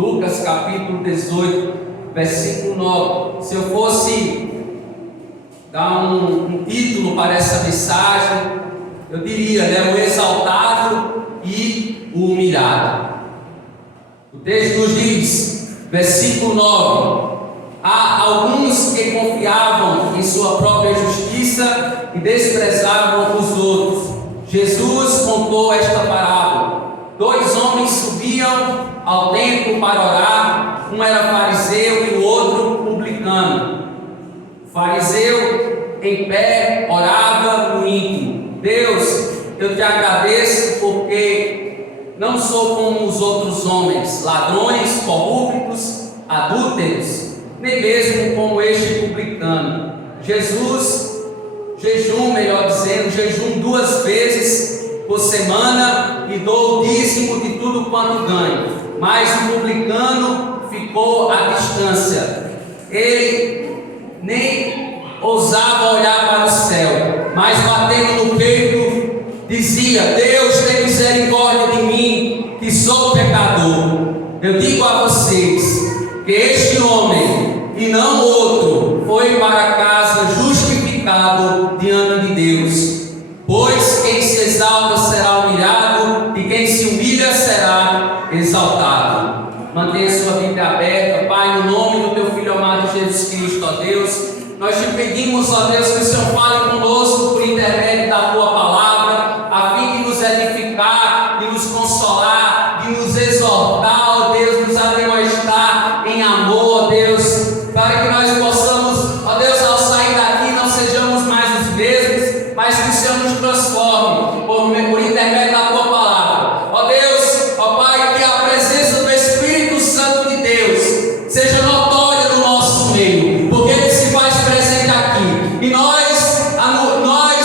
Lucas capítulo 18, versículo 9. Se eu fosse dar um título para essa mensagem, eu diria, né, o exaltado e o humilhado. O texto nos diz, versículo 9: há alguns que confiavam em sua própria justiça e desprezavam os outros. Jesus contou esta parábola. 2 homens subiam ao templo para orar, um era fariseu e o outro publicano. O fariseu, em pé, orava no íntimo: Deus, eu te agradeço porque não sou como os outros homens, ladrões, corruptos, adúlteros, nem mesmo como este publicano. Jejum 2 vezes por semana e dou o dízimo de tudo quanto ganho. Mas o publicano ficou à distância. Ele nem ousava olhar para o céu, mas batendo no peito dizia: Deus, tem misericórdia de mim, que sou pecador. Eu digo a vocês que este homem, e não outro, foi para casa justificado diante de Deus. Pois quem se exalta será humilhado, e quem se humilha será exaltado. Mantenha sua Bíblia aberta. Pai, no nome do teu Filho amado Jesus Cristo, ó Deus, nós te pedimos, ó Deus, que o Senhor fale conosco por intermédio da tua palavra, a fim de nos edificar, de nos consolar, de nos exortar, ó Deus, nos admoestar em amor, ó Deus, para que nós possamos, ó Deus, ao sair daqui não sejamos mais os mesmos, mas que o Senhor nos transforme por intermédio da tua palavra. Ó Deus, ó Pai, que a presença do Espírito Santo de Deus seja notória no nosso meio, porque Ele se faz presente aqui. E nós,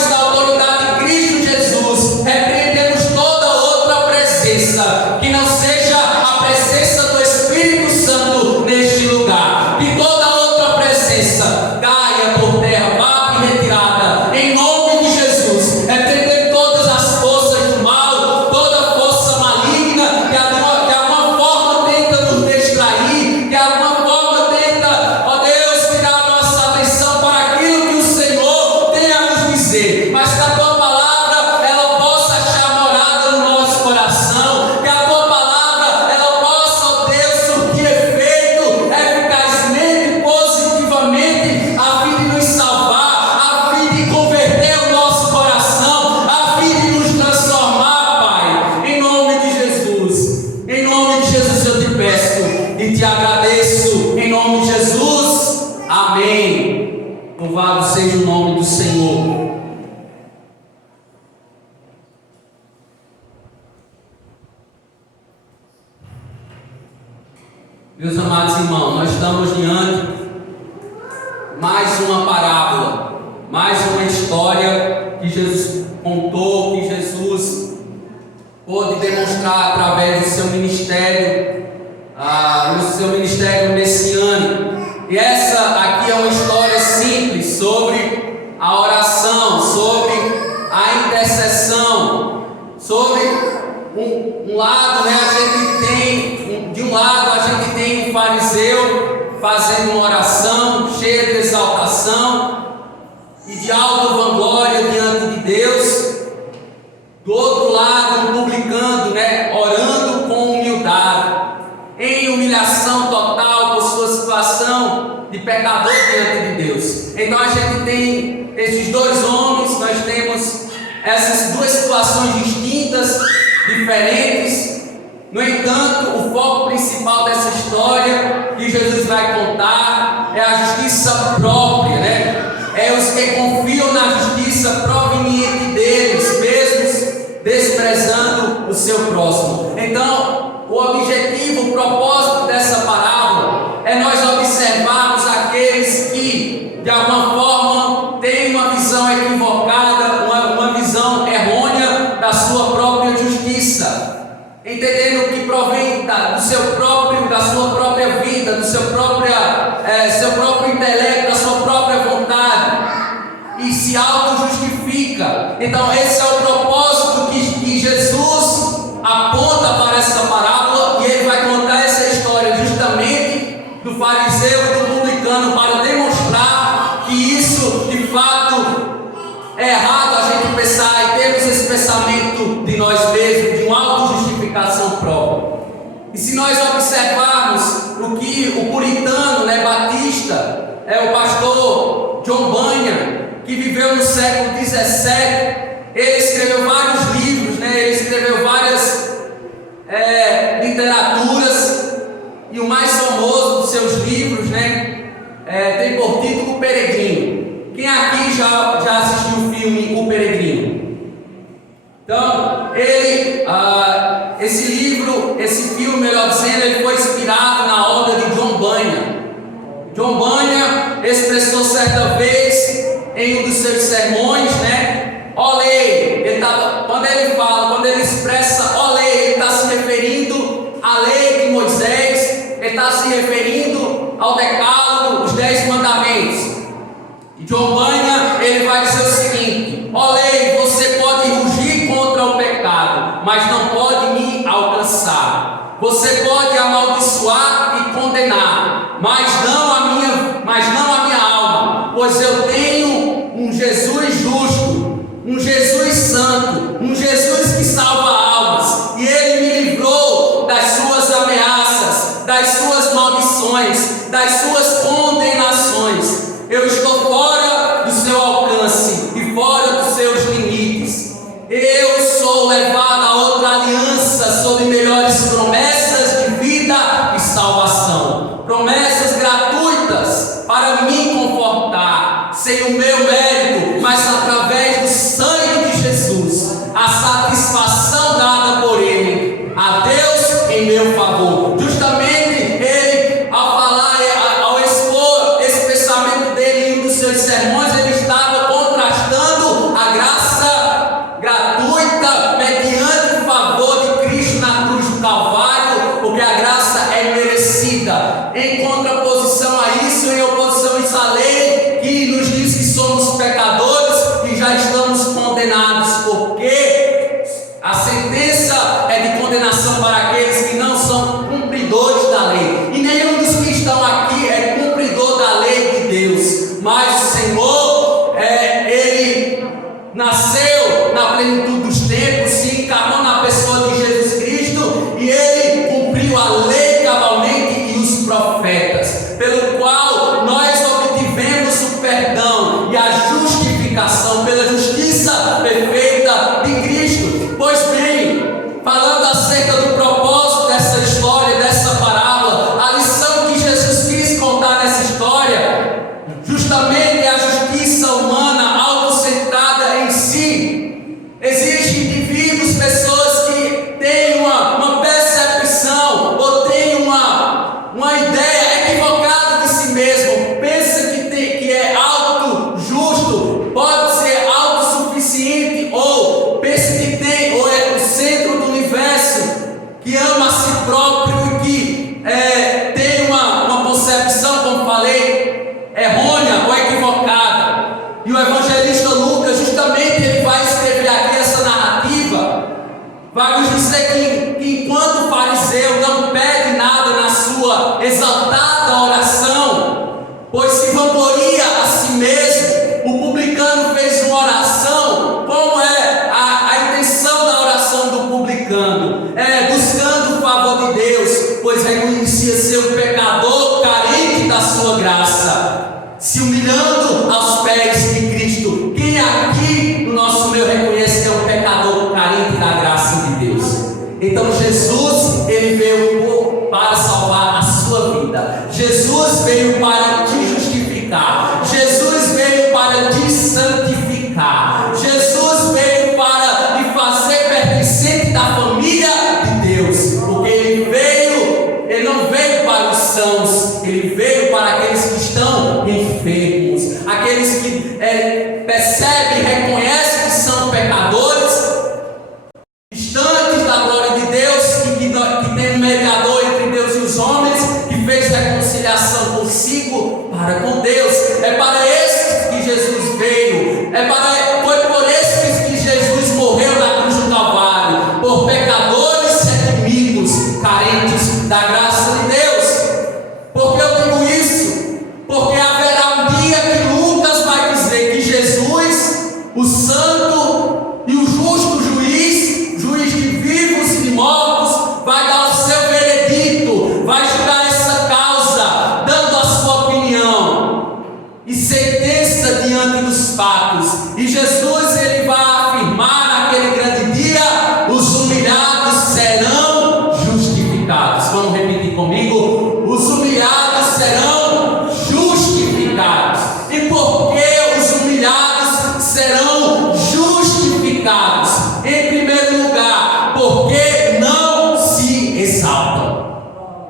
da autoridade de Cristo Jesus, repreendemos toda outra presença que não seja a presença do Espírito Santo neste lugar. Que toda outra presença caia por terra, vá em retirada, em nome de Jesus. Repreender todas as forças do mal, toda força maligna que de alguma forma tenta nos distrair, que de alguma forma tenta, ó Deus, tirar a nossa atenção para aquilo que o Senhor tem a nos dizer, mas que a tua palavra ela possa achar morada no nosso coração, que a tua palavra ela possa, ó Deus, surtir efeito eficazmente, positivamente, a fim de nos salvar, a fim de converter o nosso coração, a fim de nos transformar, Pai, em nome de Jesus. Em nome de Jesus eu te peço e te agradeço, em nome de Jesus, amém. Louvado seja o nome do Senhor. Meus amados irmãos, nós estamos diante de mais uma parábola, mais uma história que Jesus contou, que Jesus pôde demonstrar através do seu ministério, messiânico. E essa aqui é uma história simples sobre a oração, sobre a intercessão, sobre um lado, né, de um lado a gente tem um fariseu fazendo uma oração cheia de exaltação e de auto-vanglória diante de Deus. Do outro lado, um publicano, né, orando com humildade, em humilhação total por sua situação de pecador diante de Deus. Então a gente tem esses 2 homens, nós temos essas 2 situações distintas, diferentes. No entanto, o foco principal dessa história que Jesus vai contar é a justiça própria, né? É os que confiam na justiça proveniente deles mesmos, desprezando o seu próximo. Então, o objetivo, o propósito dessa parábola é nós observarmos aqueles que, de alguma forma, têm uma visão equivocada, uma visão errônea da sua própria justiça, entendendo que provém da sua própria vida, do seu próprio intelecto, da sua própria vontade, e se auto-justifica. Então esse é o propósito que Jesus aponta para essa parábola, e ele vai contar essa história pensamento de nós mesmos, de uma autojustificação própria. E se nós observarmos o que o puritano, batista, o pastor John Bunyan, que viveu no século XVII, ele escreveu vários livros, ele escreveu várias literaturas, e o mais famoso dos seus livros, tem por título O Peregrino. Quem aqui já assistiu o filme O Peregrino? Então, esse filme, melhor dizendo, ele foi inspirado na obra de John Bunyan. John Bunyan expressou certa vez em um dos seus sermões, olei. Quando ele expressa olei, ele está se referindo à lei de Moisés, ele está se referindo ao decálogo, os 10 mandamentos. E John Bunyan, ele vai dizer o seguinte: olei, você pode rugir contra o pecado, mas não pode me alcançar. Você pode amaldiçoar e condenar, mas não a minha alma, pois eu tenho um Jesus justo, um Jesus santo, um Jesus que salva almas, e Ele me livrou das suas ameaças, das suas maldições, das suas condenações. Eu estou fora do seu alcance e fora dos seus limites. Eu sou levado a outra aliança sob melhores promessas de vida e salvação, promessas gratuitas para me confortar, sem o meu mérito, mas através do sangue de Jesus, a satisfação dada por Ele a Deus em meu favor. Justamente Ele, ao expor esse pensamento dele em um dos seus sermões, ele estava contrastando a graça gratuita mediante o favor de Cristo na cruz do Calvário, porque a graça é merecida, em contraposição a isso, em oposição a essa lei que nos diz que somos pecadores e já estamos condenados, porque a sentença é de condenação para aqueles que não são cumpridores da lei, e nenhum dos que estão aqui é cumpridor da lei de Deus, mas o Senhor, Ele nasceu na plenitude dos tempos, se encarnou na pessoa de Jesus Cristo, e Ele cumpriu a lei cabalmente e os profetas, pelo qual nós obtivemos o perdão e a justificação pela justiça perfeita de Cristo. Pois bem, falando acerca do propósito dessa história, dessa parábola, a lição que Jesus quis contar nessa história, justamente é a justiça humana autocentrada em si. Existem indivíduos, pessoas que têm uma percepção ou têm uma ideia equivocada de si mesmo, pensa que é auto-justo, pode ser autossuficiente, ou pensa que ou é o centro do universo, que ama a si próprio e que tem uma concepção, como falei, errônea ou equivocada. E o evangelista Lucas, justamente, ele vai escrever aqui essa narrativa, vai nos dizer que enquanto o fariseu não pede nada na sua exaltada oração, pois se vangloria a si mesmo, o publicano fez uma oração. Como é a intenção da oração do publicano? Buscando o favor de Deus, pois reconhecia ser um pecador carente da sua graça, se humilhando aos pés de Cristo. Quem aqui no nosso meio reconhece que é um pecador carente da graça de Deus? Então Jesus, ele veio para salvar a sua vida. Jesus veio para te justificar. Jesus veio para te santificar. Jesus veio para te fazer pertencente da família de Deus, porque ele não veio para os sãos, ele veio para aqueles que estão enfermos, aqueles que percebem e reconhecem que são pecadores, distantes da glória de Deus, que tem um mediador entre Deus e os homens, que fez reconciliação consigo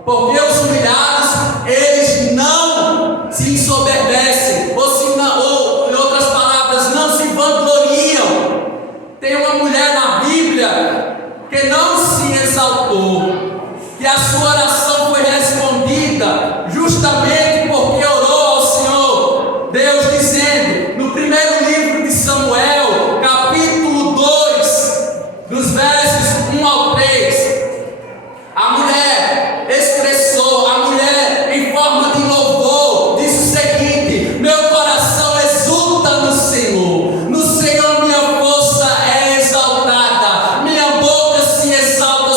porque os humilhados, eles não se ensoberbecem, ou em outras palavras, não se vangloriam. Tem uma mulher na Bíblia que não se exaltou, que a sua oração foi respondida justamente porque orou ao Senhor. Deus dizendo, no primeiro livro de Samuel, capítulo 2, dos versos 1 ao 3, a mulher expressou, a mulher em forma de louvor, disse o seguinte: meu coração exulta no Senhor minha força é exaltada, minha boca se exalta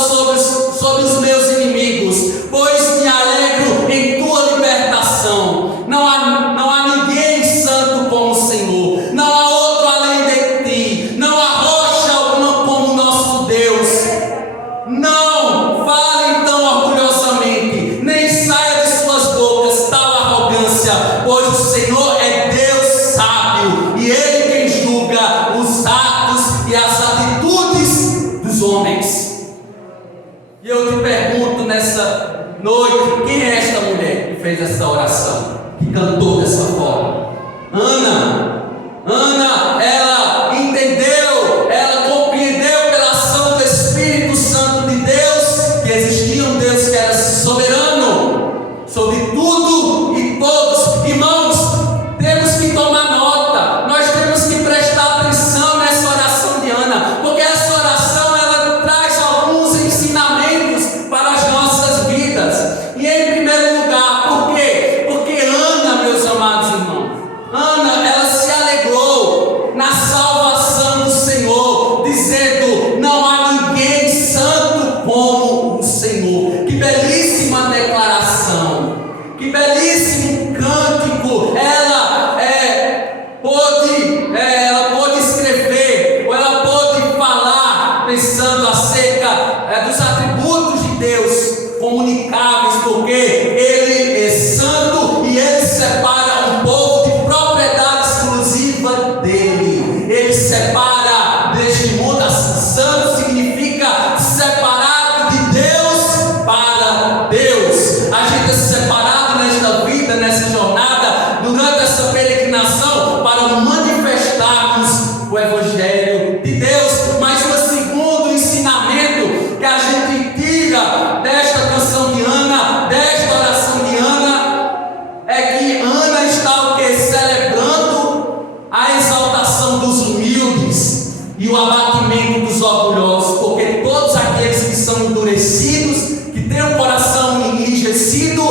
sobre os meus inimigos, pois me alegro em tua libertação. Não há ninguém santo como o Senhor, não há outro além de ti, não há rocha alguma como nosso Deus. Não fale tão orgulhosamente, nem saia de suas bocas tal arrogância, pois o Senhor é Deus sábio, e Ele quem julga os atos e as atitudes dos homens. E eu te pergunto nessa noite, quem é esta mulher que fez essa oração, que cantou dessa forma? Ana, ela entendeu, ela compreendeu pela ação do Espírito Santo de Deus que existia um Deus que era soberano sobre tudo e todos. Irmãos, temos que tomar nota, nós temos que prestar atenção nessa oração de Ana, porque essa oração ela traz alguns ensinamentos para as nossas vidas. E em primeiro lugar, por quê? Porque Ana, meus amados irmãos, Ana, ela se alegrou na salvação do Senhor, dizendo: não há ninguém santo como o Senhor. Que belíssima declaração, que belíssimo cântico ela pôde escrever, ou ela pôde falar, pensando acerca dos atributos de Deus comunicáveis, porque Ele é santo e Ele separa um povo de propriedade exclusiva dele. Ele separa deste mundo. Santo significa separado de Deus para Deus. A gente é separado nesta vida, nessa jornada, durante essa peregrinação, para manifestarmos o Evangelho de Deus. Mas o segundo ensinamento que a gente tira desta canção de Ana, desta oração de Ana, é que Ana está o que? Celebrando a exaltação dos humildes e o abatimento dos orgulhosos, porque todos aqueles que são endurecidos, que têm o coração enrijecido,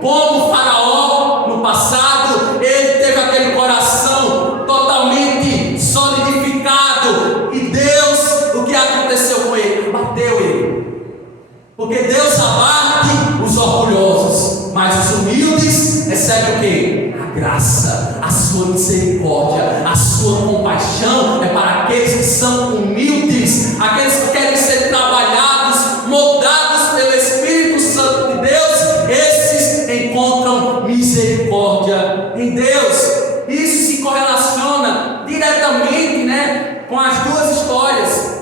como Faraó no passado, ele teve aquele coração totalmente solidificado, e Deus, o que aconteceu com ele? Abateu ele, porque Deus abate os orgulhosos, mas os humildes recebem o que? A graça, a sua misericórdia, a sua compaixão é para aqueles que são humildes, aqueles que querem ser trabalhados, moldados pelo Espírito Santo de Deus. Esses encontram misericórdia em Deus. Isso se correlaciona diretamente, com as duas histórias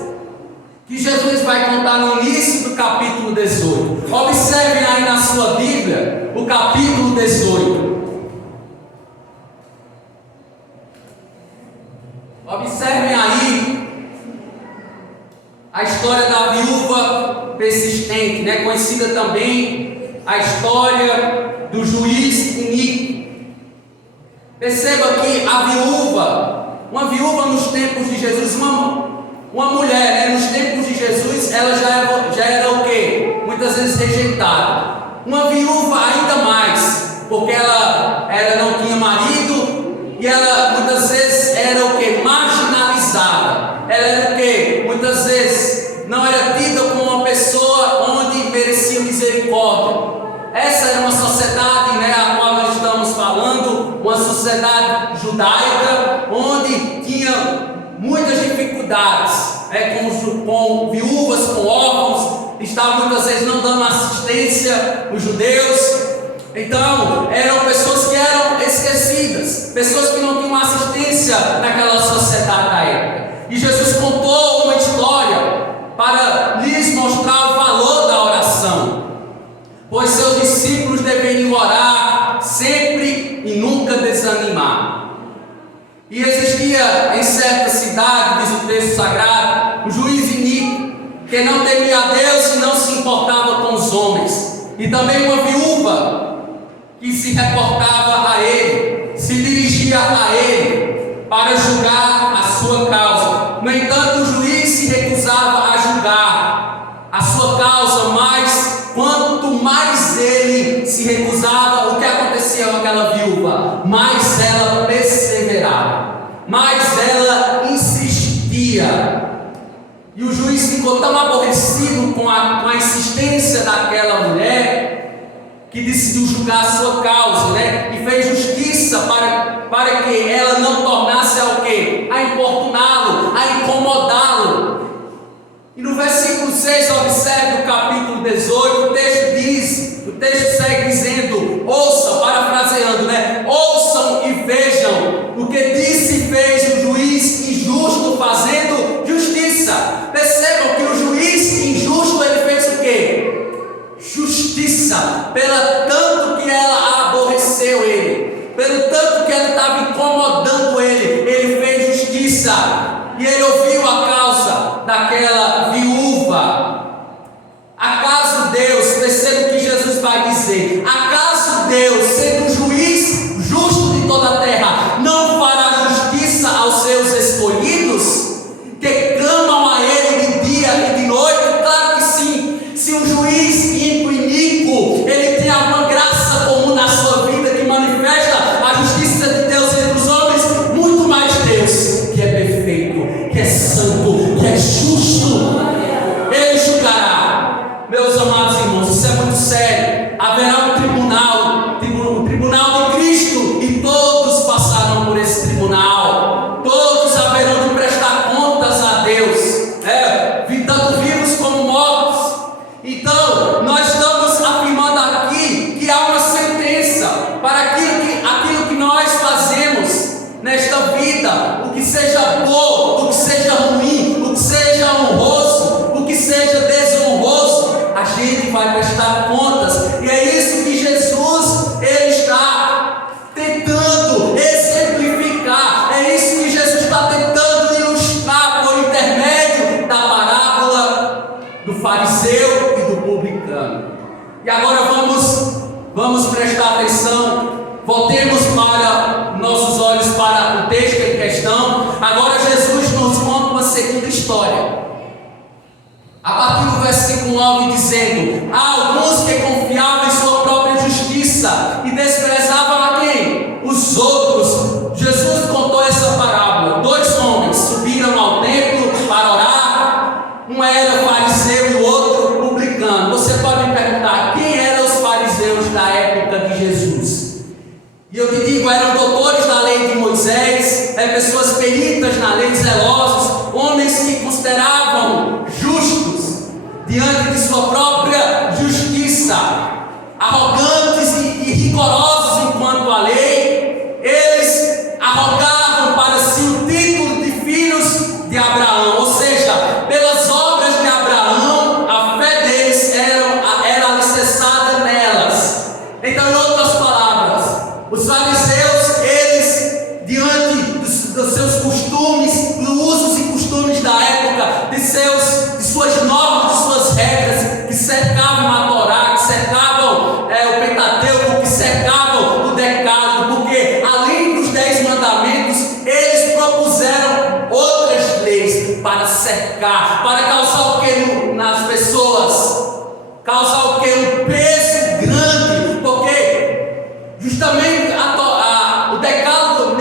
que Jesus vai contar no início do capítulo 18. Observem aí na sua Bíblia o capítulo 18. Observem aí a história da viúva persistente, conhecida também a história do juiz iníquo. Perceba que a viúva, uma viúva nos tempos de Jesus, uma mulher, nos tempos de Jesus, ela já era o quê? Muitas vezes rejeitada. Uma viúva ainda mais, porque ela não tinha marido, e ela muitas vezes era o quê? Marginalizada. Ela era o quê? Muitas vezes não era tida como uma pessoa onde merecia misericórdia. Essa era uma sociedade, a qual nós estamos falando, uma sociedade judaica, onde tinha muitas dificuldades, com viúvas, com órfãos, estavam muitas vezes não dando assistência os judeus. Então, eram pessoas que eram esquecidas, pessoas que não tinham assistência naquela sociedade da época. E Jesus contou uma história para lhes mostrar o valor da oração. Pois texto sagrado, um juiz iníquo, que não temia a Deus e não se importava com os homens, e também uma viúva que se reportava a ele, se dirigia a ele para julgar a sua causa. No entanto, o juiz se recusava a julgar a sua causa, mas quanto mais ele se recusava, o que acontecia com aquela viúva? Mais ela perseverava, mais ela insistia. E o juiz ficou tão aborrecido com a insistência daquela mulher, que decidiu julgar a sua causa, e fez justiça para que ela não tornasse a quê? A importuná-lo, a incomodá-lo. E no versículo 6, observe o capítulo 18, o texto segue dizendo: ouçam, parafraseando, ouçam e vejam o que disse e fez o juiz injusto fazendo justiça. Percebam que o juiz injusto, ele fez o quê? Justiça, pelo tanto que ela aborreceu ele, pelo tanto que ela estava incomodando ele fez justiça, e ele ouviu a causa daquela viúva. Acaso Deus, perceba o que Jesus vai dizer, acaso Deus, sendo um juiz justo de toda a terra, não fará justiça aos seus escolhidos, que clamam a ele de dia e de noite? Claro que sim. Se um juiz iníquo, ele tem alguma graça comum na sua vida que manifesta a justiça de Deus entre os homens, muito mais Deus, que é perfeito, que é santo, que é justo, ele julgará. Meus amados irmãos, isso é muito sério. Haverá um tribunal de Cristo, e todos passarão por esse tribunal, todos haverão de prestar contas a Deus, tanto vivos como mortos. Então, nós estamos afirmando aqui que há uma sentença para aquilo que nós fazemos nesta vida, o que seja bom, o que seja ruim, o que seja honroso, o que seja desonroso, a gente vai prestar contas, e é isso que Jesus, ele está tentando exemplificar, é isso que Jesus está tentando ilustrar por intermédio da parábola do fariseu e do publicano. E agora vamos prestar atenção, voltemos para nossos olhos para o texto em questão. Agora Jesus nos conta uma segunda história, a partir do versículo 9, dizendo: há alguns que confiavam em sua própria justiça e desprezavam a quem? Os outros. Jesus contou essa parábola. 2 homens subiram ao templo para orar, um era fariseu e o outro publicano. Você pode me perguntar: quem eram os fariseus da época de Jesus? E eu te digo, eram doutores da lei de Moisés, pessoas peritas na lei, zelosos, homens que consideravam justos diante de sua própria justiça, arrogantes e rigorosos enquanto a lei. Eles arrogavam para si o título de filhos de Abraão, ou seja, pelas obras de Abraão, a fé deles era alicerçada nelas. Então, em outras palavras, os fariseus, eles, diante dos seus costumes, dos usos e costumes da época, de suas normas, de suas regras, que cercavam a Torá, que cercavam o Pentateuco, que cercavam o Decálogo, porque além dos 10 mandamentos, eles propuseram outras leis para cercar, para causar o que nas pessoas? Causar o que? Um peso grande, porque justamente o Decálogo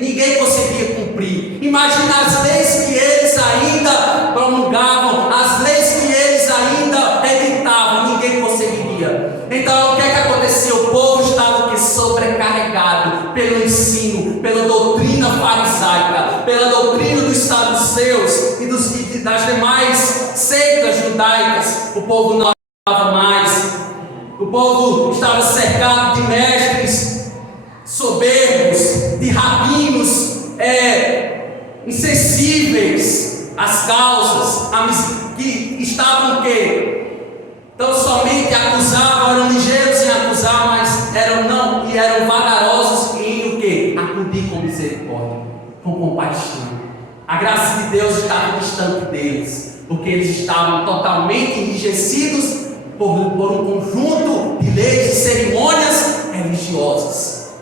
ninguém conseguia cumprir. Imagina as leis que eles ainda promulgavam, as leis que eles ainda editavam, ninguém conseguiria. Então, o que acontecia? O povo estava sobrecarregado pelo ensino, pela doutrina farisaica, pela doutrina dos saduceus e das demais seitas judaicas. O povo não amava mais. O povo estava cercado de mestres soberbos, de rabinos insensíveis às causas, que estavam o quê? Tão somente acusavam, eram ligeiros em acusar, mas eram vagarosos em o quê? Acudir com misericórdia, com compaixão. A graça de Deus estava distante deles, porque eles estavam totalmente enrijecidos por um conjunto de leis e cerimônias religiosas.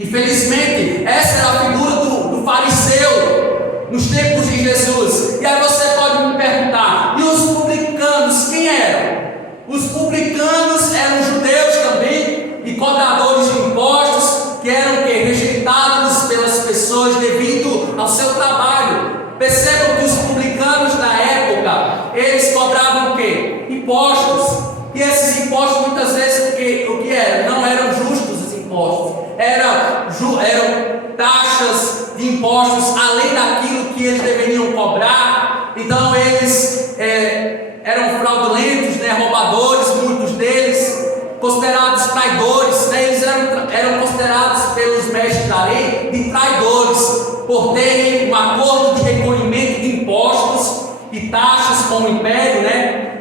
Infelizmente, essa era a figura do fariseu nos tempos de Jesus. E aí você pode me perguntar: e os publicanos, quem eram? Os publicanos eram judeus também e cobradores de impostos, que eram rejeitados pelas pessoas devido ao seu trabalho. Percebam que os publicanos na época, eles cobravam o quê? Impostos. E esses impostos muitas vezes o que eram? Não eram justos os impostos. Eram taxas de impostos além daquilo que eles deveriam cobrar. Então eles eram fraudulentos, roubadores, muitos deles, considerados traidores, eles eram considerados pelos mestres da lei de traidores, por terem um acordo de recolhimento de impostos e taxas com o império,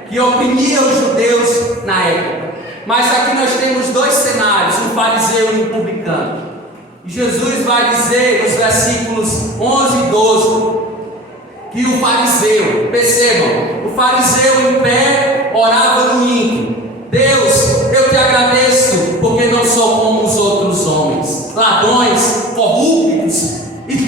que oprimia os judeus na época. Mas aqui nós temos dois cenários, um fariseu e um publicano. E Jesus vai dizer nos versículos 11 e 12 que o fariseu, percebam, o fariseu em pé orava no íntimo: Deus, eu te agradeço, porque não sou como os outros homens, ladrões, corruptos,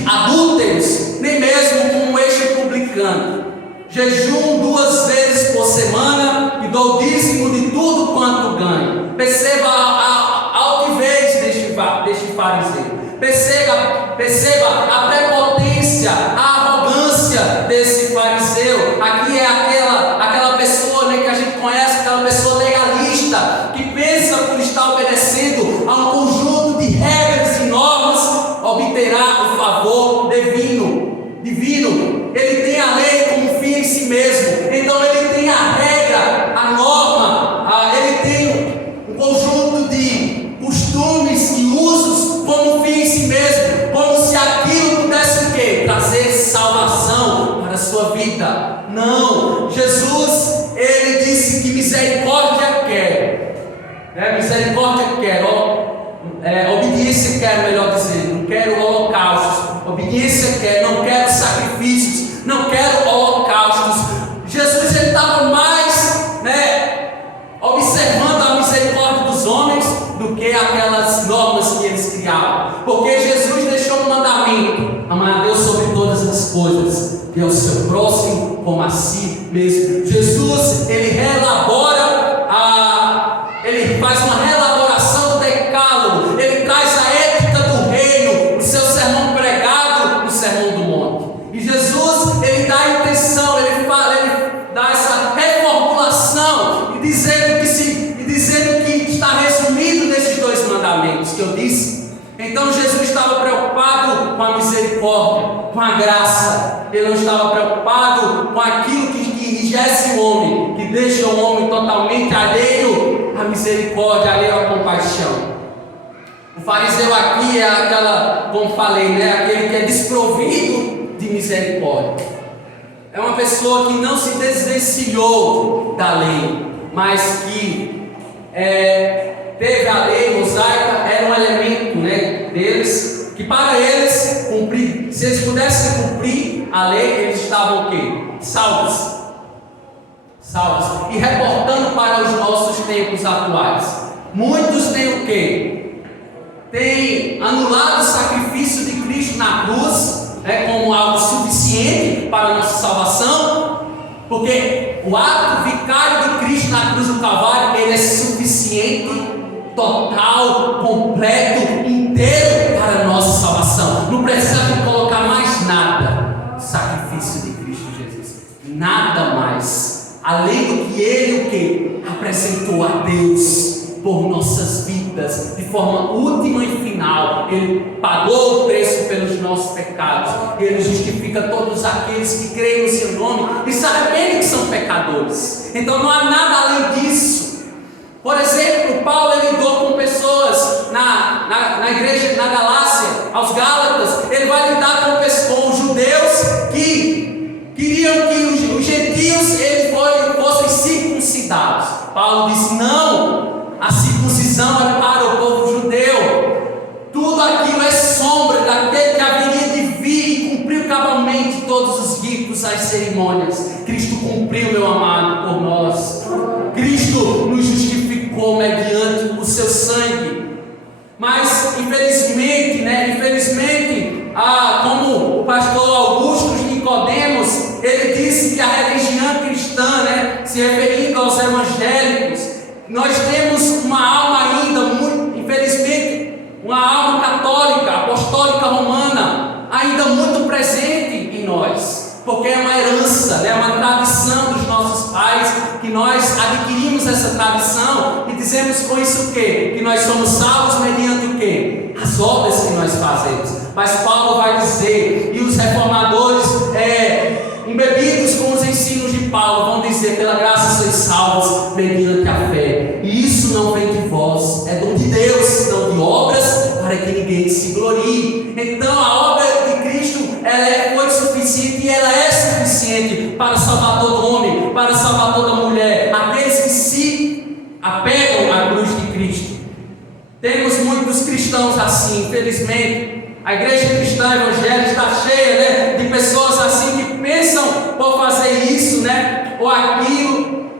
adúlteros, nem mesmo como este publicano. Jejum 2 vezes por semana e dou dízimo de tudo quanto ganho. Perceba a altivez deste fariseu. Perceba a prepotência, a arrogância desse fariseu. Aqui é aquela pessoa que a gente conhece, aquela pessoa legalista, que pensa por estar obedecendo a um conjunto de regras e normas, obterá o favor divino. Ele tem a lei como fim em si mesmo, então ele tem a regra, a norma, ele tem um conjunto de costumes e usos como fim em si mesmo, como se aquilo pudesse o quê? Trazer salvação para a sua vida. Não, Jesus, ele disse que misericórdia quer, misericórdia quer, obediência quer, melhor dizendo, não quero holocaustos, obediência quer, não quero sacrifícios, não quero holocaustos. Jesus, ele estava mais observando a misericórdia dos homens do que aquelas normas que eles criavam, porque Jesus deixou um mandamento: amar a Deus sobre todas as coisas e ao seu próximo como a si mesmo. Jesus, ele ele faz uma reelaboração do decálogo, ele traz a ética do reino, o seu sermão pregado no Sermão do Monte. E Jesus, ele dá a intenção, ele dá essa reformulação, e dizendo que está resumido nesses 2 mandamentos que eu disse. Então Jesus estava preocupado com a misericórdia, com a graça. Ele não estava preocupado com aquilo que enrijece o homem, que deixa o homem totalmente alheio à misericórdia, alheio à compaixão. O fariseu aqui é como falei, aquele que é desprovido de misericórdia. É uma pessoa que não se desvencilhou da lei, mas que teve a lei mosaica, era um elemento deles, que para eles cumprir, se eles pudessem cumprir a lei, eles estavam o quê? Salvos. E reportando para os nossos tempos atuais, muitos têm o quê? Têm anulado o sacrifício de Cristo na cruz como algo suficiente para a nossa salvação, porque o ato vicário de Cristo na cruz do Calvário, ele é suficiente, total, completo, inteiro para a nossa salvação. Não precisa de colocar mais nada. Sacrifício de Cristo Jesus, nada mais, além do que ele apresentou a Deus por nossas vidas, de forma última e final. Ele pagou o preço pelos nossos pecados. Ele justifica todos aqueles que creem no seu nome e se arrependem que são pecadores. Então não há nada além disso. Por exemplo, Paulo lidou com pessoas na igreja na Galácia, aos Gálatas. Ele vai lidar com os judeus que queriam que os gentios fossem circuncidados. Paulo disse: não, a circuncisão é para o povo judeu. Tudo aquilo é sombra daquele que haveria de vir e cumprir cabalmente cerimônias. Cristo cumpriu, meu amado, por nós. Cristo nos justificou mediante o seu sangue. Mas infelizmente, como o pastor Augusto Nicodemos, ele disse que a religião cristã, se referindo aos evangélicos, nós temos uma alma ainda, infelizmente, uma alma católica, apostólica romana, ainda muito presente em nós, porque é uma herança, uma tradição dos nossos pais, que nós adquirimos essa tradição e dizemos com isso o quê? Que nós somos salvos mediante o quê? As obras que nós fazemos. Mas Paulo vai dizer, e os reformadores, embebidos com os ensinos de Paulo, vão dizer: pela graça sois salvos mediante a fé. E isso não vem de vós, é dom de Deus, não de obras, para que ninguém se glorie. Então a obra de Cristo, ela foi suficiente, e ela é suficiente para salvar todo homem, para salvar toda mulher, aqueles que se apegam à cruz de Cristo. Temos muitos cristãos assim, infelizmente. A igreja cristã evangélica está cheia, de pessoas assim que pensam por fazer isso, ou aquilo.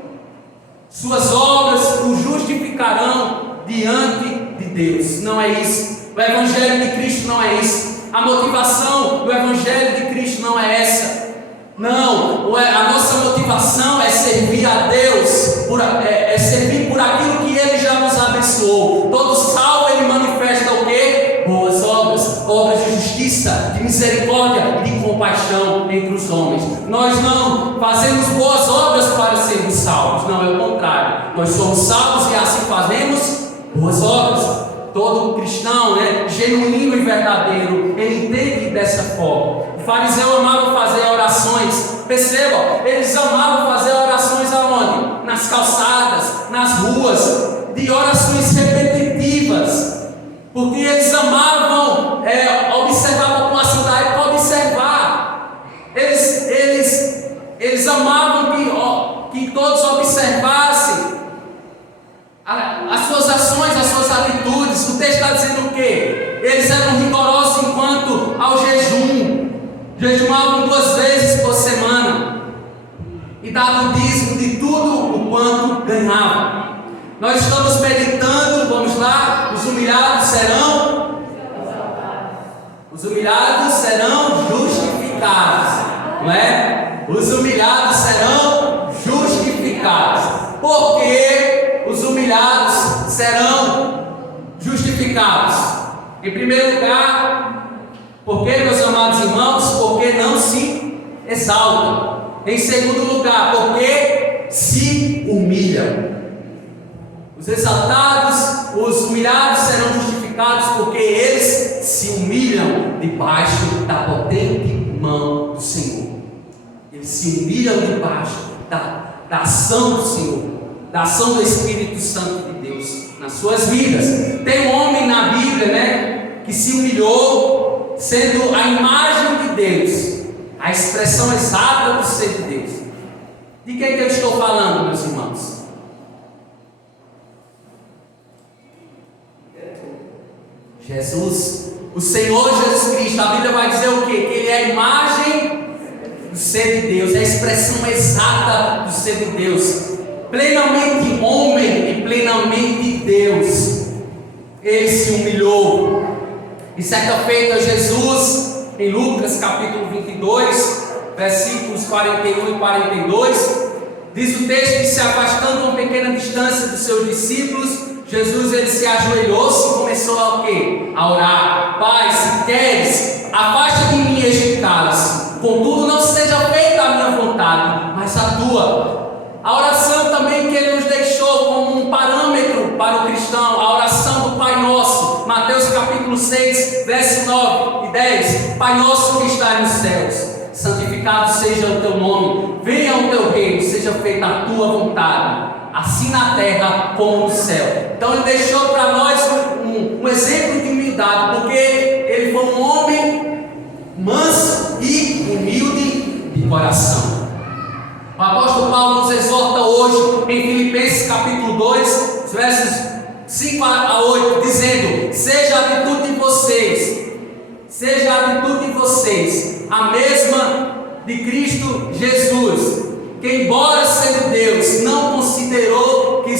Suas obras o justificarão diante de Deus. Não é isso. O evangelho de Cristo não é isso. A motivação do evangelho de Cristo não é essa. Não, a nossa motivação é servir a Deus, é servir por aquilo que Ele já nos abençoou. Todo salvo, ele manifesta o quê? Boas obras, obras de justiça, de misericórdia e de compaixão entre os homens. Nós não fazemos boas obras para sermos salvos, não, é o contrário. Nós somos salvos e assim fazemos boas obras. Todo cristão, genuíno e verdadeiro, ele entende dessa forma. O fariseu amava fazer orações. Perceba, eles amavam fazer orações aonde? Nas calçadas, nas ruas, de orações repetitivas, porque eles amavam observar a população da época, observar. Eles amavam que todos observassem as suas ações, as suas atitudes. O texto está dizendo o quê? Eles eram rigorosos enquanto ao jejum. Jejuavam 2 vezes por semana e davam o dízimo de tudo o quanto ganhavam. Nós estamos meditando, vamos lá, os humilhados serão justificados, não é? Os humilhados serão justificados. Por que os humilhados serão justificados? Em primeiro lugar, porque, meus amados irmãos, porque não se exaltam. Em segundo lugar, porque se humilham. Os exaltados, os humilhados serão justificados porque eles se humilham debaixo da potente mão do Senhor. Eles se humilham debaixo da ação do Senhor, da ação do Espírito Santo de Deus nas suas vidas. Tem um homem na Bíblia, que se humilhou, sendo a imagem de Deus, a expressão exata do ser de Deus. De quem que eu estou falando, meus irmãos? Jesus, o Senhor Jesus Cristo. A Bíblia vai dizer o quê? Que Ele é a imagem do ser de Deus, é a expressão exata do ser de Deus, plenamente homem e plenamente Deus. Ele se humilhou. E certa feita Jesus, em Lucas capítulo 22, versículos 41 e 42, diz o texto que, se afastando uma pequena distância dos seus discípulos, Jesus ele se ajoelhou-se e começou a o quê? A orar: Pai, se queres, afasta de mim este cálice, contudo não seja feita a minha vontade, mas a tua. A oração também que ele nos deixou como um parâmetro para o cristão, a oração do Pai Nosso, Mateus capítulo 6, verso 9 e 10. Pai Nosso que está nos céus, santificado seja o teu nome, venha o teu reino, seja feita a tua vontade, assim na terra como no céu. Então ele deixou para nós um exemplo de humildade, porque ele foi um homem manso e humilde de coração. O apóstolo Paulo nos exorta hoje em Filipenses capítulo 2, versos 5 a 8, dizendo: seja a atitude de vocês a mesma de Cristo Jesus, que embora sendo Deus, não considerou que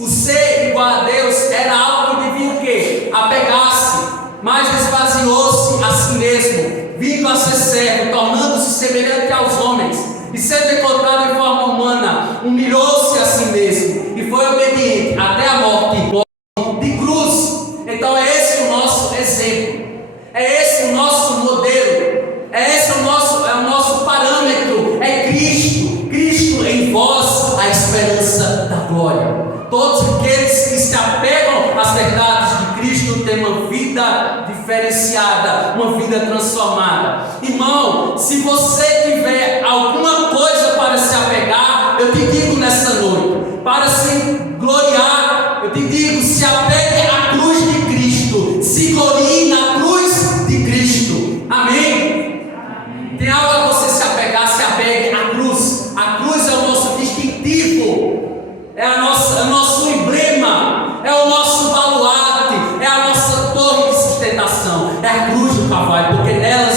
o ser igual a Deus era algo que devia o quê? Apegar-se, mas esvaziou-se a si mesmo, vindo a ser servo, tornando-se semelhante aos homens, e sendo encontrado em forma humana, humilhou-se a si mesmo, e foi obediente até a morte de cruz. Então é esse o nosso exemplo, é esse o nosso modelo, é esse o nosso parâmetro, é Cristo em vós, a esperança da glória. Todos aqueles que se apegam às verdades de Cristo têm uma vida diferenciada, uma vida transformada. Irmão, se você tiver alguma coisa para se apegar, eu te digo nessa noite, para se gloriar, eu te digo, se apegue à cruz de Cristo, se glorie na cruz de Cristo. Amém? Tem algo a você se apegar, se apegue à cruz. A cruz é o nosso distintivo, é o nosso emblema, é o nosso baluarte, é a nossa torre de sustentação, é a cruz do Calvário, porque nela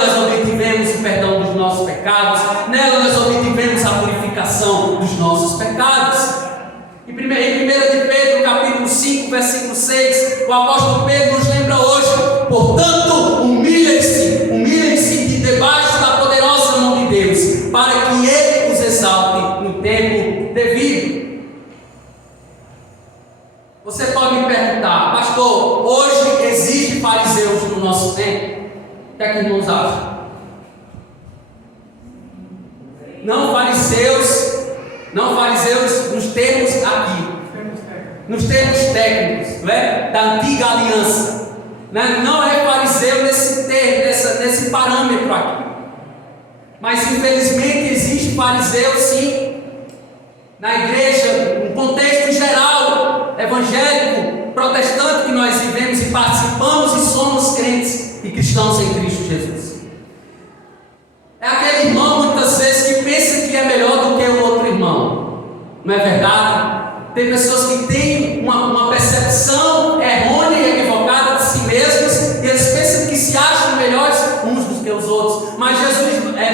nós obtivemos o perdão dos nossos pecados, nela nós obtivemos a purificação dos nossos pecados. Em 1 de Pedro, capítulo 5, versículo 6, o apóstolo Pedro nos lembra hoje: portanto, humilhem-se debaixo da poderosa mão de Deus, para que Ele os exalte no tempo devido. Você pode me perguntar, pastor, hoje existe fariseus no nosso tempo? O que é que os irmãos acham? Não fariseus nos termos aqui, nos termos técnicos, não é? Da antiga aliança. Não é fariseu nesse parâmetro aqui. Mas infelizmente existe fariseu sim, na igreja, no contexto geral, evangélico, protestante que nós vivemos e participamos e somos crentes e cristãos em Cristo Jesus. É aquele irmão muitas vezes que pensa que é melhor do que o outro irmão. Não é verdade? Tem pessoas que têm uma percepção errônea e equivocada de si mesmos, e eles pensam que se acham melhores uns do que os outros. Mas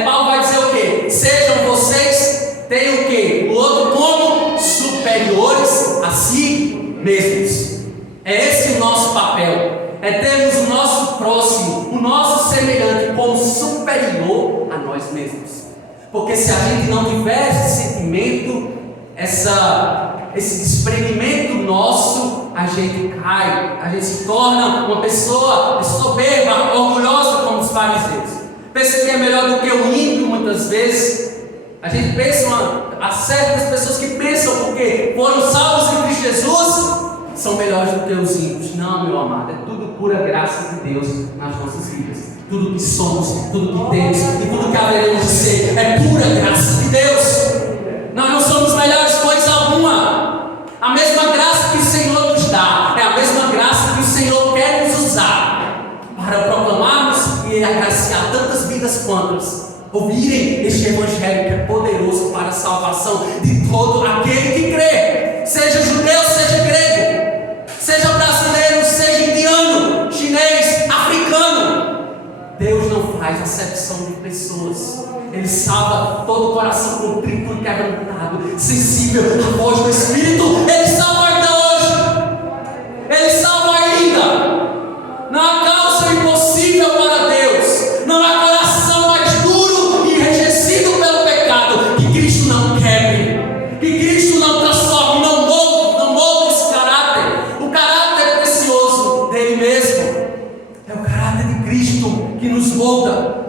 Paulo vai dizer o quê? Sejam vocês, tenham o quê? O outro como superiores a si mesmos. É esse o nosso papel. É termos o nosso próximo, o nosso semelhante como superior a nós mesmos. Porque se a gente não tiver esse sentimento, esse desprendimento nosso, a gente cai, a gente se torna uma pessoa soberba, orgulhosa como os fariseus. Pensa que é melhor do que o ímpio muitas vezes. A gente pensa, há certas pessoas que pensam porque foram salvos em Cristo Jesus, são melhores do que os ímpios. Não, meu amado, é tudo pura graça de Deus nas nossas vidas. Tudo que somos, tudo que temos e tudo que haveremos de ser é pura graça de Deus. Nós não somos melhores coisa alguma. A mesma graça que o Senhor nos dá é a mesma graça que o Senhor quer nos usar para proclamarmos e agraciar tantas vidas quantas ouvirem este evangelho que é poderoso para a salvação de todo aquele que crê, seja judeu, seja grego, seja brasileiro, seja indiano, chinês, africano. Deus não faz acepção de pessoas. Ele salva todo o coração contrito e quebrantado, sensível à voz do Espírito. Ele salva ainda hoje. Ele salva ainda. Não há causa impossível para Deus. Não há coração mais duro e enrijecido pelo pecado que Cristo não quebre, que Cristo não transforme, não molde esse caráter. O caráter precioso dele mesmo é o caráter de Cristo que nos molda.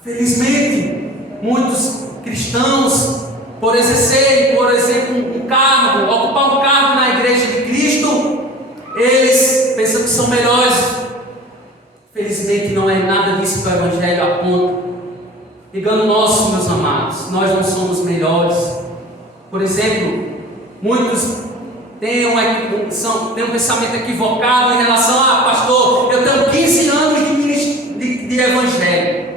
Felizmente, muitos cristãos, por exercerem, por exemplo, um cargo, ocupar um cargo na igreja de Cristo, eles pensam que são melhores. Felizmente, não é nada disso que o Evangelho aponta. Engano nosso, meus amados, nós não somos melhores. Por exemplo, muitos têm um pensamento equivocado em relação a pastor, eu tenho 15 anos de Evangelho.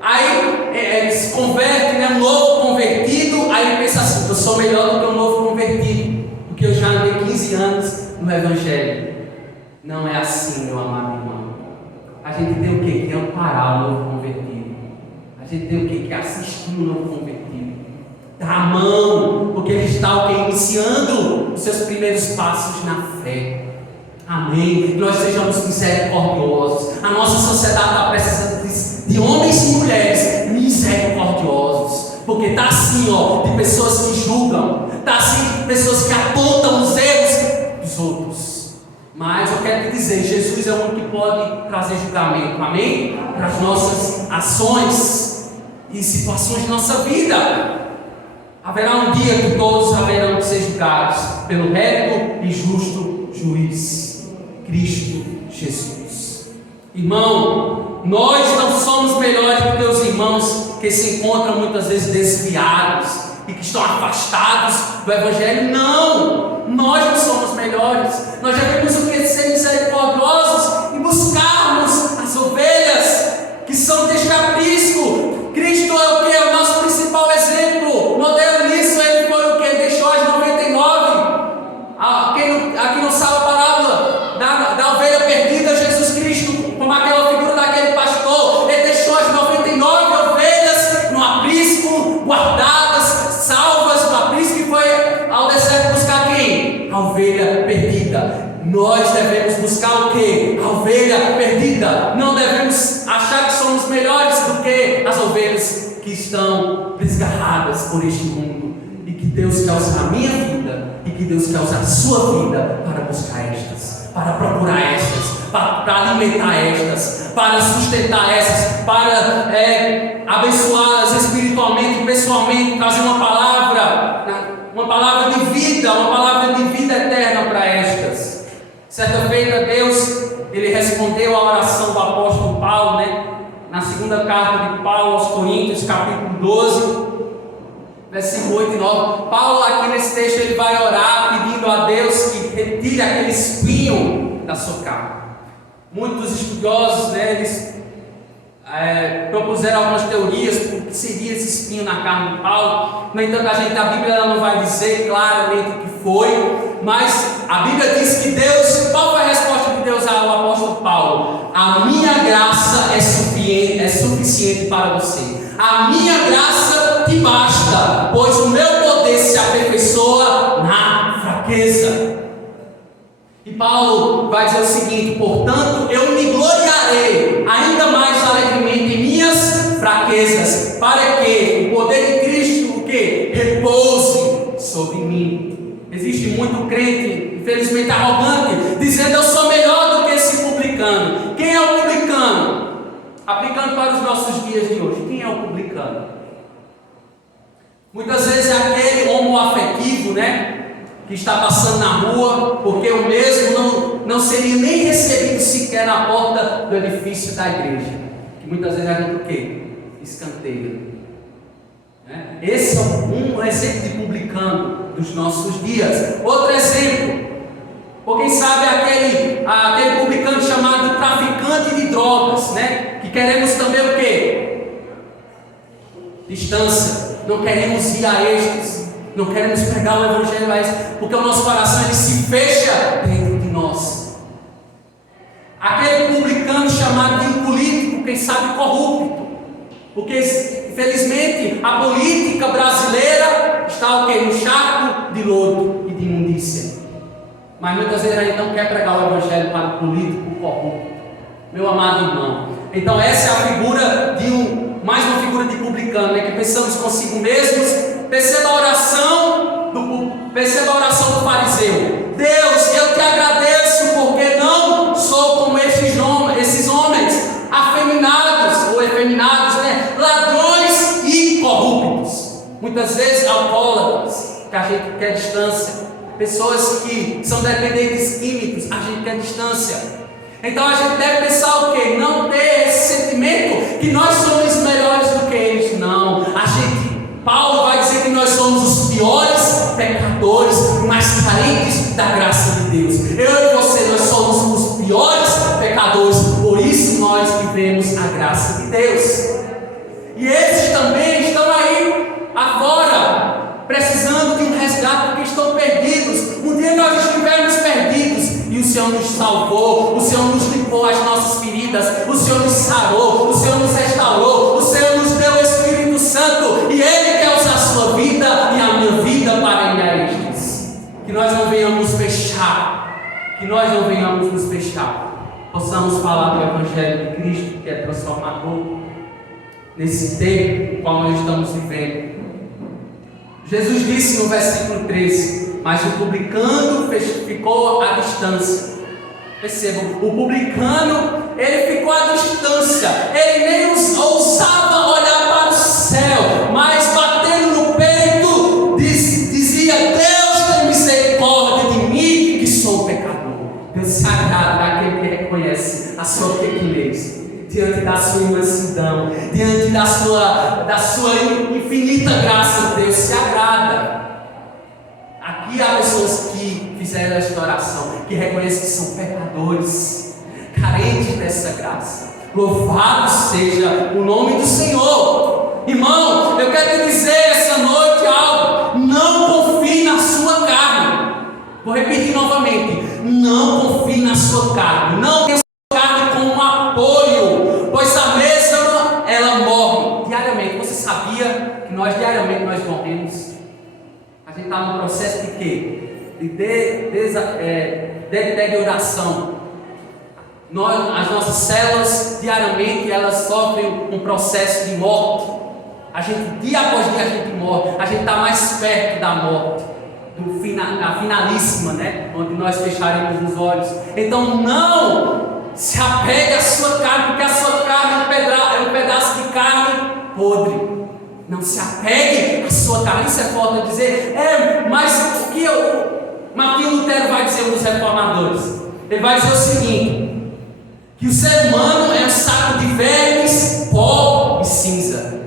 Aí ele se converte, um novo convertido. Aí ele pensa assim: eu sou melhor do que um novo convertido, porque eu já andei 15 anos no Evangelho. Não é assim, meu amado irmão. A gente tem o quê? Que amparar o novo convertido. A gente tem o quê? Que assistir o novo convertido. Dar a mão, porque ele está o quê? Iniciando os seus primeiros passos na fé. Amém. Que nós sejamos misericordiosos. A nossa sociedade está precisando de homens e mulheres misericordiosos. Porque está assim, ó, de pessoas que julgam. Está assim de pessoas que apontam os erros dos outros. Mas eu quero te dizer, Jesus é o único que pode trazer julgamento. Amém? Para as nossas ações e situações de nossa vida. Haverá um dia que todos haverão de ser julgados pelo reto e justo juiz, Cristo Jesus. Irmão, nós não somos melhores do que os irmãos que se encontram muitas vezes desviados e que estão afastados do Evangelho. Não, nós não somos melhores. Nós devemos ser misericordiosos e buscarmos as ovelhas que são deste aprisco. Cristo é o que? É o nosso principal exemplo. Modelo nisso, ele foi o que? Deixou as 99. Aqui não sabe a parábola da ovelha perdida, Jesus Cristo, como aquela figura daquele pastor. Ele deixou as 99 ovelhas no aprisco, guardadas, salvas no aprisco, e foi ao deserto buscar quem? A ovelha perdida. Nós devemos buscar o quê? A ovelha perdida. Não devemos achar que somos melhores do que as ovelhas que estão desgarradas por este mundo. E que Deus quer usar a minha vida, e que Deus quer usar a sua vida para buscar estas, para procurar estas, para alimentar estas, para sustentar estas, para abençoá-las espiritualmente e pessoalmente, trazer uma palavra de vida, uma palavra de vida eterna para estas. Certa feita, Deus, ele respondeu à oração do apóstolo Paulo, né? Na segunda carta de Paulo aos Coríntios, capítulo 12, versículo 8 e 9. Paulo, aqui nesse texto, ele vai orar pedindo a Deus que retire aquele espinho da sua carne. Muitos estudiosos, né, eles propuseram algumas teorias por que seria esse espinho na carne de Paulo. No entanto, a Bíblia ela não vai dizer claramente o que foi, mas a Bíblia diz que Deus, qual foi a resposta de Deus ao apóstolo Paulo? A minha graça é suficiente para você. A minha graça te basta, pois o meu poder se aperfeiçoa na fraqueza. E Paulo vai dizer o seguinte: portanto, eu me gloriarei ainda mais alegremente em minhas fraquezas, para que o poder de Cristo, o que? Repouse sobre mim. Existe muito crente, infelizmente arrogante, dizendo: eu sou melhor do que esse publicano. Quem é o publicano? Aplicando para os nossos dias de hoje, quem é o publicano? Muitas vezes é aquele homoafetivo, né? Que está passando na rua, porque o mesmo não seria nem recebido sequer na porta do edifício da igreja, que muitas vezes a gente o quê? Escanteia. Esse é um exemplo de publicano dos nossos dias. Outro exemplo, ou quem sabe aquele publicano chamado traficante de drogas, né? Que queremos também o quê? Distância. Não queremos ir a estes. Não queremos pregar o Evangelho a estes, porque o nosso coração ele se fecha dentro de nós. Aquele publicano chamado de político, quem sabe corrupto, porque infelizmente a política brasileira está o quê? No charco de lodo e de imundícia. Mas muitas vezes a gente não quer pregar o Evangelho para o político corrupto, meu amado irmão. Então essa é a figura mais uma figura de publicano, né? Que pensamos consigo mesmos. Perceba a oração do fariseu: Deus, eu te agradeço porque não sou como esses homens afeminados ou efeminados, né? Ladrões e corruptos. Muitas vezes alcoólatras, que a gente quer distância. Pessoas que são dependentes químicos, a gente quer distância. Então a gente deve pensar o quê? Não ter esse sentimento que nós somos melhores do que eles. Não. Paulo vai dizer que nós somos os piores pecadores, mais carentes da graça de Deus. Eu e você, nós somos os piores pecadores, por isso nós vivemos a graça de Deus. E esses também estão aí agora, precisando de um resgate, porque estão perdidos. Um dia nós estivemos perdidos e o Senhor nos salvou, o Senhor nos limpou as nossas feridas, o Senhor sarou, o Senhor nos restaurou, o Senhor nos deu o Espírito Santo, e Ele quer usar a sua vida e a minha vida para enviar estes. Que nós não venhamos fechar, possamos falar do Evangelho de Cristo, que é transformador, nesse tempo no qual nós estamos vivendo. Jesus disse no versículo 13: mas o publicano ficou à distância. Percebam, o publicano, ele ficou à distância, ele nem ousava olhar para o céu, mas batendo no peito, dizia: Deus tem misericórdia de mim, que sou pecador. Deus se agrada daquele que reconhece a sua pequenez, diante da sua imensidão, diante da sua infinita graça. Deus se agrada. Aqui há pessoas que fizeram esta oração, que reconhecem que são pecadores, carentes dessa graça. Louvado seja o nome do Senhor. Irmão, eu quero te dizer essa noite algo: não confie na sua carne. Vou repetir novamente: não confie na sua carne. Não tenha sua carne como um apoio, pois a mesma ela morre diariamente. Você sabia que diariamente nós morremos? A gente está no processo de quê? De deterioração. As nossas células diariamente elas sofrem um processo de morte. A gente, dia após dia, a gente morre. A gente está mais perto da morte, da finalíssima, né? Onde nós fecharemos os olhos. Então não se apegue à sua carne, porque a sua carne é um pedaço de carne podre. Não se apegue à sua carne. Isso é forte a dizer. Mas o que Martinho Lutero vai dizer para os reformadores? Ele vai dizer o seguinte: que o ser humano é um saco de vermes, pó e cinza.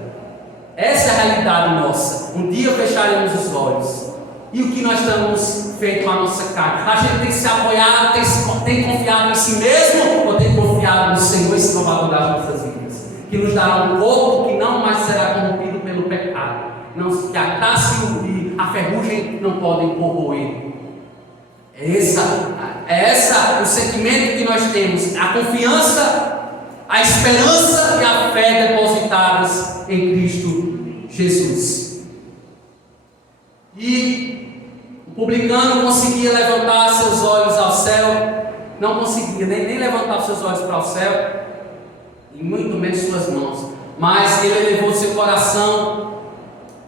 Essa é a realidade nossa. Um dia fecharemos os olhos. E o que nós estamos feito com a nossa carne? A gente tem que se apoiar, tem confiado em si mesmo, ou tem confiado no Senhor e Salvador das nossas vidas, que nos dará um corpo que não mais será corrompido pelo pecado, que a graça e a ferrugem não podem corroer. É essa o sentimento que nós temos, a confiança, a esperança e a fé depositadas em Cristo Jesus. E o publicano conseguia levantar seus olhos ao céu, não conseguia nem levantar seus olhos para o céu, e muito menos suas mãos, mas ele elevou seu coração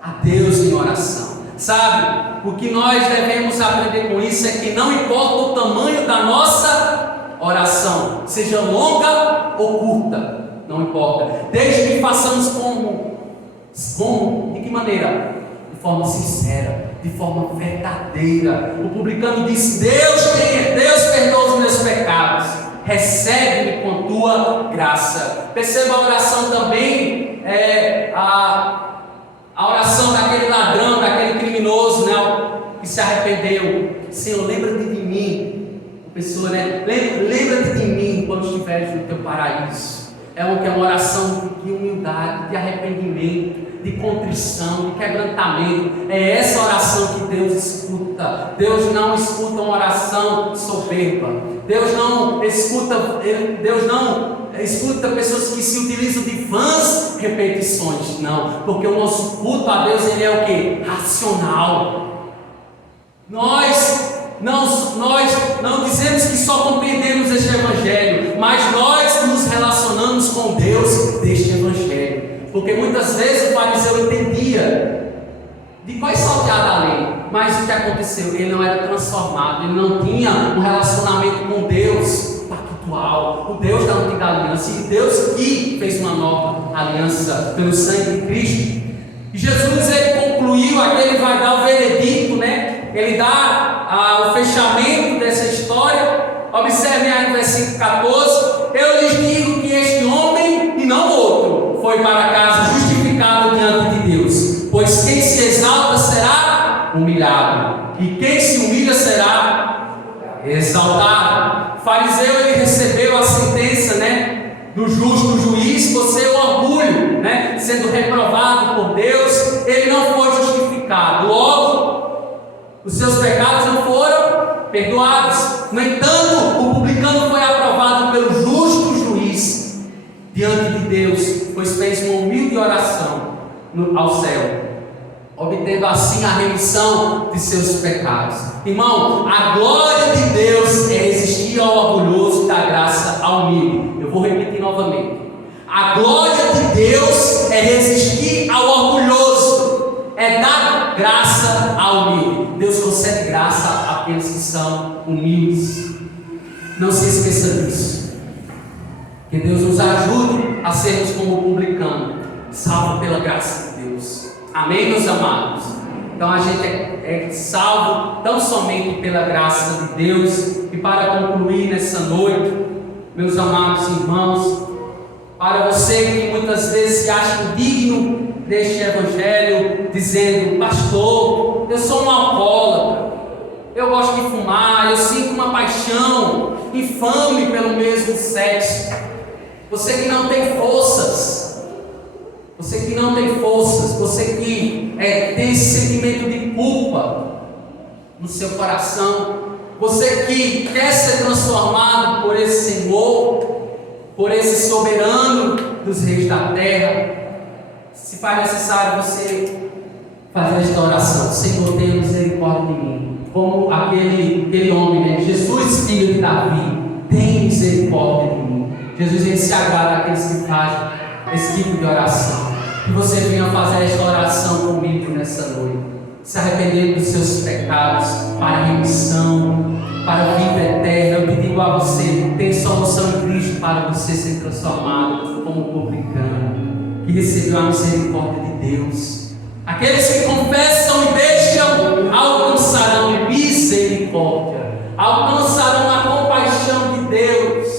a Deus em oração. Sabe, o que nós devemos aprender com isso é que não importa o tamanho da nossa oração, seja longa ou curta, não importa, desde que façamos de que maneira? De forma sincera, de forma verdadeira. O publicano disse: Deus perdoa os meus pecados, recebe-me com tua graça. Perceba a oração também, a oração daquele ladrão, daquele criminoso, né, que se arrependeu. Senhor, lembra-te de mim. A pessoa, né, lembra-te de mim quando estiveres no teu paraíso. É uma oração de humildade, de arrependimento, de contrição, de quebrantamento. É essa oração que Deus escuta. Deus não escuta uma oração soberba. Deus não escuta pessoas que se utilizam de vãs repetições. Não, porque o nosso culto a Deus, ele é o quê? Racional. Nós não dizemos que só compreendemos este Evangelho, mas nós nos relacionamos com Deus deste Evangelho. Porque muitas vezes o fariseu entendia de qual salteada a lei, mas o que aconteceu? Ele não era transformado, ele não tinha um relacionamento com Deus pactual, o Deus da antiga aliança, e Deus que fez uma nova aliança pelo sangue de Cristo. E Jesus, ele concluiu, aqui ele vai dar o veredicto, né? Ele dá o fechamento dessa história. Observem aí no versículo 14: eu lhes digo que este homem, e não outro, foi para casa justificado diante de Deus, pois quem se exalta será humilhado, e quem se humilha será exaltado. O fariseu, ele recebeu a sentença, né, do justo juiz por seu orgulho, né, sendo reprovado por Deus. Ele não foi justificado, logo os seus pecados não foram perdoados. No entanto, o publicano foi aprovado pelo justo juiz diante oração ao céu, obtendo assim a remissão de seus pecados. Irmão, a glória de Deus é resistir ao orgulhoso e dar graça ao humilde. Eu vou repetir novamente. A glória de Deus é resistir ao orgulhoso, é dar graça ao humilde. Deus concede graça àqueles que são humildes. Não se esqueça disso. Que Deus nos ajude a sermos como publicano, salvo pela graça de Deus. Amém, meus amados? Então a gente é salvo tão somente pela graça de Deus. E para concluir nessa noite, meus amados irmãos, para você que muitas vezes se acha indigno deste evangelho, dizendo: pastor, eu sou um alcoólatra, eu gosto de fumar, eu sinto uma paixão infame pelo mesmo sexo. Você que não tem forças, você que tem esse sentimento de culpa no seu coração, você que quer ser transformado por esse Senhor, por esse soberano dos reis da terra, se faz necessário você fazer esta oração: Senhor, tenha misericórdia de mim, como aquele homem, né? Jesus, filho de Davi, tem misericórdia de mim. Jesus, ele se agrada daqueles que fazem esse tipo de oração. Que você venha fazer esta oração comigo nessa noite, se arrependendo dos seus pecados, para a remissão, para a vida eterna. Eu digo a você: tem solução em Cristo para você ser transformado como publicano, que recebeu a misericórdia de Deus. Aqueles que confessam e deixam alcançarão misericórdia, alcançarão a compaixão de Deus.